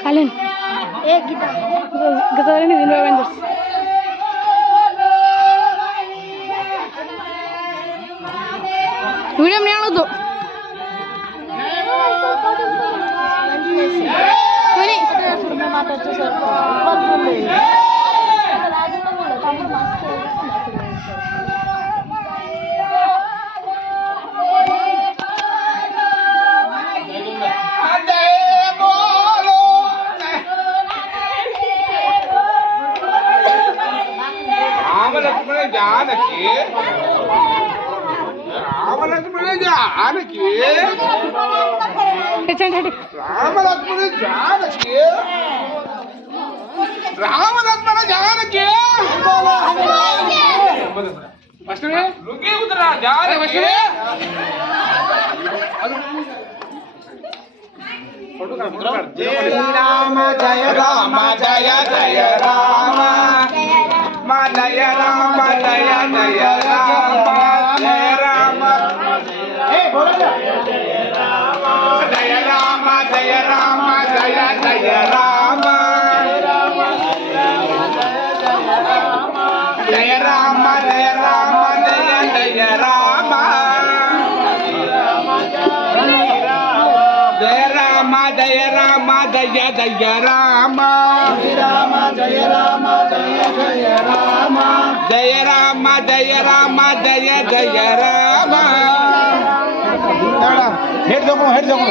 kalian kita ini Win Avengers video menang tuh ini Janaki Ram Lakshman Janaki Ram Lakshman Janaki Ram Lakshman Janaki first में रुके उतरा जानकी जय राम जय राम जय जय राम जय राम जय जय राम जय राम जय राम जय राम जय राम जय जय राम जय राम जय राम जय जय राम जय राम जय राम जय जय राम जय राम जय जय राम जय राम जय राम जय जय राम हेड देखो